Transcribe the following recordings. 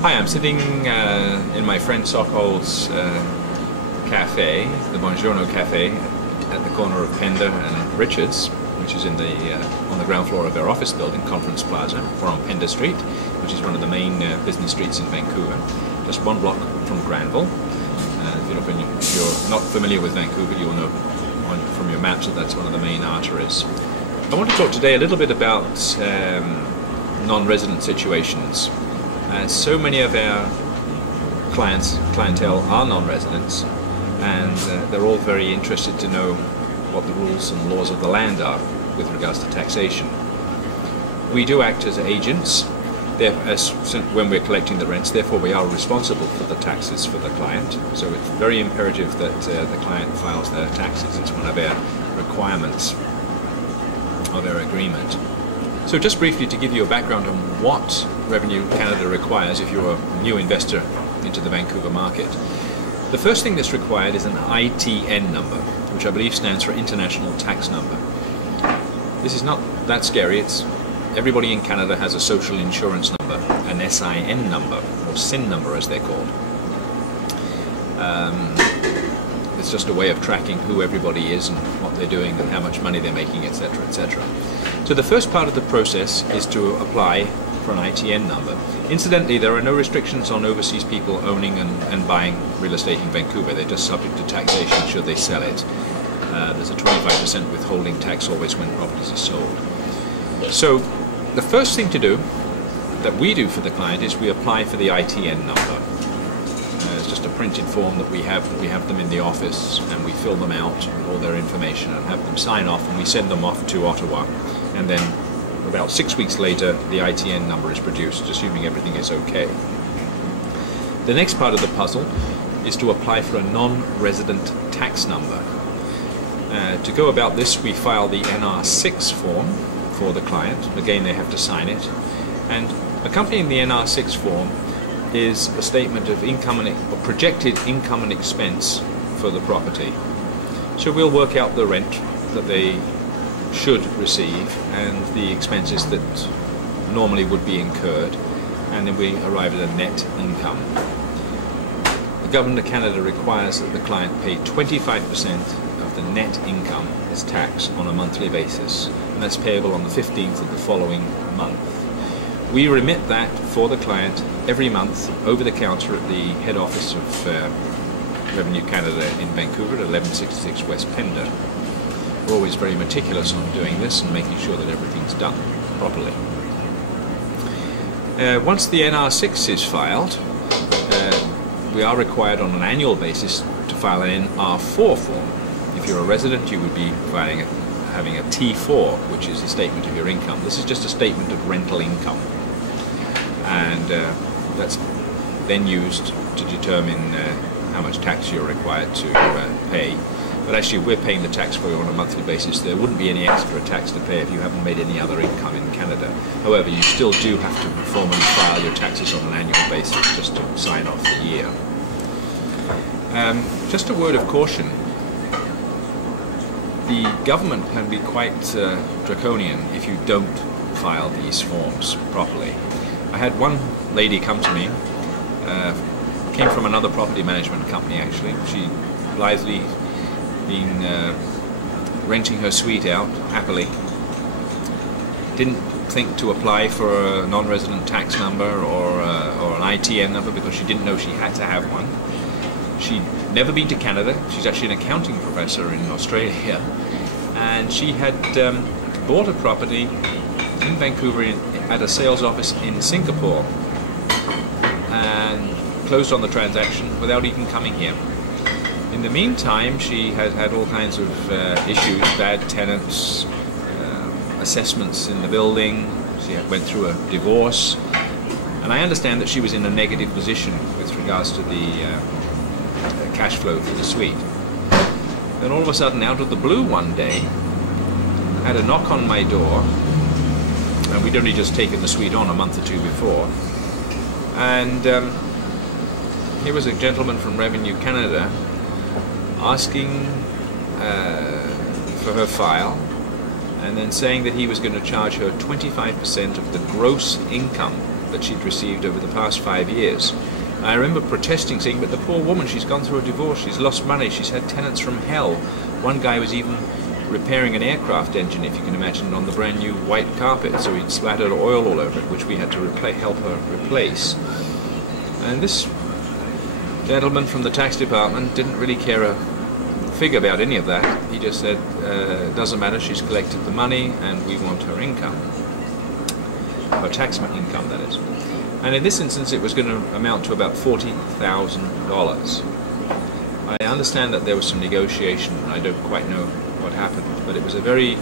Hi, I'm sitting in my friend Sokol's cafe, the Buongiorno Cafe, at the corner of Pender and Richards, which is in on the ground floor of our office building, Conference Plaza. We're on Pender Street, which is one of the main business streets in Vancouver, just one block from Granville. If you're not familiar with Vancouver, you'll know from your maps that that's one of the main arteries. I want to talk today a little bit about non-resident situations. So many of our clientele are non-residents, and they're all very interested to know what the rules and laws of the land are with regards to taxation. We do act as agents when we're collecting the rents, therefore we are responsible for the taxes for the client, so it's very imperative that the client files their taxes. It's one of our requirements of our agreement. So just briefly to give you a background on what Revenue Canada requires if you're a new investor into the Vancouver market. The first thing that's required is an ITN number, which I believe stands for International Tax Number. This is not that scary. Everybody in Canada has a social insurance number, an SIN number, or SIN number as they're called. It's just a way of tracking who everybody is and what they're doing and how much money they're making, etc., etc. So the first part of the process is to apply for an ITN number. Incidentally, there are no restrictions on overseas people owning and buying real estate in Vancouver. They're just subject to taxation should they sell it. There's a 25% withholding tax always when properties are sold. So the first thing to do, that we do for the client, is we apply for the ITN number. It's just a printed form that we have them in the office, and we fill them out with all their information and have them sign off, and we send them off to Ottawa, and then about 6 weeks later the ITN number is produced, assuming everything is okay. The next part of the puzzle is to apply for a non-resident tax number. To go about this, we file the NR6 form for the client. Again, they have to sign it, and accompanying the NR6 form is a statement of income or projected income and expense for the property. So we'll work out the rent that they should receive and the expenses that normally would be incurred, and then we arrive at a net income. The Government of Canada requires that the client pay 25% of the net income as tax on a monthly basis, and that's payable on the 15th of the following month. We remit that for the client every month over the counter at the head office of Revenue Canada in Vancouver at 1166 West Pender. We're always very meticulous on doing this and making sure that everything's done properly. Once the NR6 is filed, we are required on an annual basis to file an NR4 form. If you're a resident, you would be having a T4, which is a statement of your income. This is just a statement of rental income, and that's then used to determine how much tax you're required to pay. But actually, we're paying the tax for you on a monthly basis. There wouldn't be any extra tax to pay if you haven't made any other income in Canada. However, you still do have to formally file your taxes on an annual basis just to sign off the year. Just a word of caution. The government can be quite draconian if you don't file these forms properly. I had one lady come to me, came from another property management company actually. She blithely been renting her suite out happily. Didn't think to apply for a non-resident tax number or an ITN number because she didn't know she had to have one. She'd never been to Canada. She's actually an accounting professor in Australia, and she had bought a property in Vancouver at a sales office in Singapore and closed on the transaction without even coming here. In the meantime, she had had all kinds of issues, bad tenants, assessments in the building. She went through a divorce, and I understand that she was in a negative position with regards to the cash flow for the suite. Then all of a sudden, out of the blue one day, I had a knock on my door, and we'd only just taken the suite on a month or two before, and here was a gentleman from Revenue Canada asking for her file, and then saying that he was going to charge her 25% of the gross income that she'd received over the past 5 years. I remember protesting, saying, but the poor woman, she's gone through a divorce, she's lost money, she's had tenants from hell. One guy was even repairing an aircraft engine, if you can imagine, on the brand new white carpet, so he'd splattered oil all over it, which we had to help her replace. And this gentleman from the tax department didn't really care a fig about any of that. He just said, it doesn't matter, she's collected the money and we want her income. Her tax income, that is. And in this instance it was going to amount to about $40,000. I understand that there was some negotiation, I don't quite know what happened, but it was a very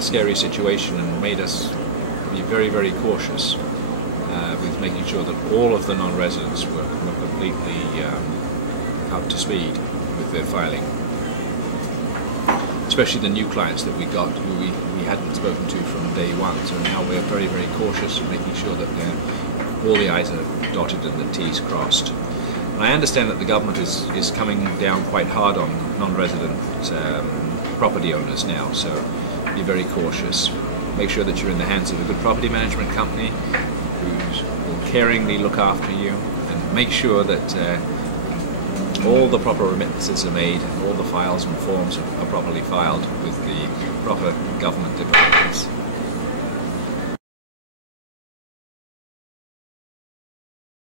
scary situation and made us be very, very cautious with making sure that all of the non-residents were completely up to speed with their filing. Especially the new clients that we got, who we hadn't spoken to from day one, so now we're very, very cautious in making sure that all the I's are dotted and the T's crossed. And I understand that the government is coming down quite hard on non-resident property owners now, so be very cautious. Make sure that you're in the hands of a good property management company who will caringly look after you, and make sure that all the proper remittances are made and all the files and forms are properly filed with the proper government departments.